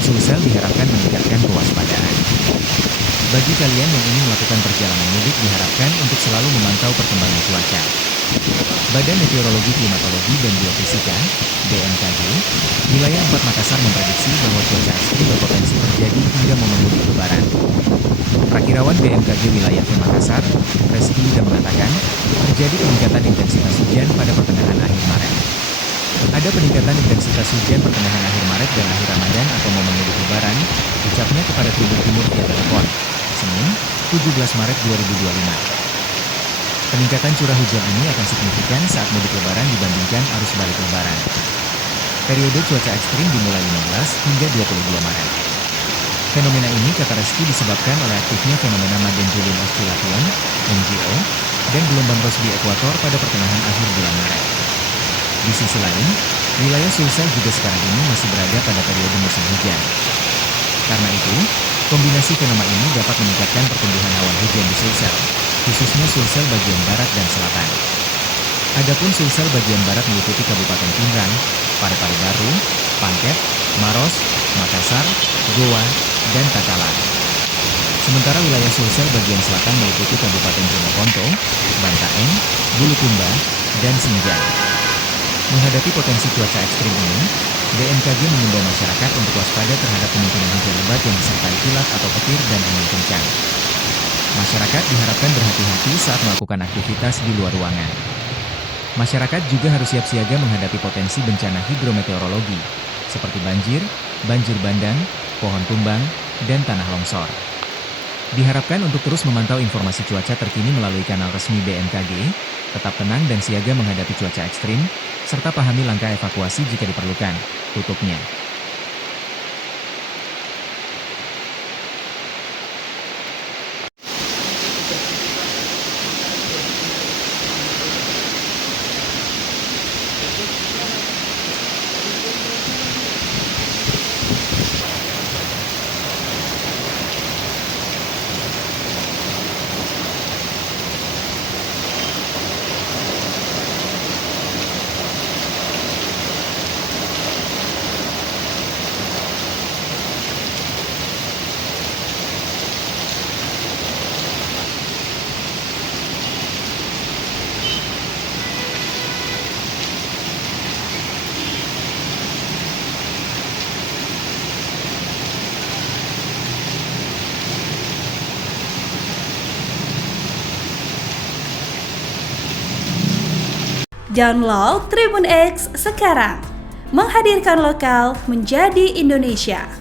Puncak Sulsel diharapkan meningkatkan kewaspadaan. Bagi kalian yang ingin melakukan perjalanan mudik diharapkan untuk selalu memantau perkembangan cuaca. Badan Meteorologi, Klimatologi, dan Geofisika (BMKG) wilayah 4 Makassar memprediksi bahwa cuaca ekstrim berpotensi terjadi hingga momen mudik Lebaran. Prakirawan BMKG wilayah Makassar, Reski Yuda mengatakan, terjadi peningkatan intensitas hujan pada pertengahan akhir Maret. Ada peningkatan intensitas hujan pertengahan akhir Maret dan akhir Ramadan atau momen mudik Lebaran, ucapnya kepada Tribun Timur via telepon, Senin, 17 Maret 2025. Peningkatan curah hujan ini akan signifikan saat mudik Lebaran dibandingkan arus balik Lebaran. Periode cuaca ekstrim dimulai 15 hingga 22 Maret. Fenomena ini, kata Reski, disebabkan oleh aktifnya fenomena Madden-Julian Oscillation (MJO) dan gelombang Rossby ekuator pada pertengahan akhir bulan Maret. Di sisi lain, wilayah Sulsel juga sekarang ini masih berada pada periode musim hujan. Karena itu, kombinasi fenomena ini dapat meningkatkan pertumbuhan awan hujan di Sulsel, khususnya Sulsel bagian barat dan selatan. Adapun Sulsel bagian barat meliputi Kabupaten Pindrang, Parepare Baru, Pangkep, Maros, Makassar, Goa, dan Takalar. Sementara wilayah Sulsel bagian selatan meliputi Kabupaten Jeneponto, Bantaeng, Bulukumba, dan Sinjai. Menghadapi potensi cuaca ekstrim ini, BMKG mengimbau masyarakat untuk waspada terhadap kemungkinan hujan lebat yang disertai kilat atau petir dan angin kencang. Masyarakat diharapkan berhati-hati saat melakukan aktivitas di luar ruangan. Masyarakat juga harus siap siaga menghadapi potensi bencana hidrometeorologi, seperti banjir, banjir bandang, pohon tumbang, dan tanah longsor. Diharapkan untuk terus memantau informasi cuaca terkini melalui kanal resmi BMKG, tetap tenang dan siaga menghadapi cuaca ekstrim, serta pahami langkah evakuasi jika diperlukan, tutupnya. Download Tribun X sekarang, menghadirkan lokal menjadi Indonesia.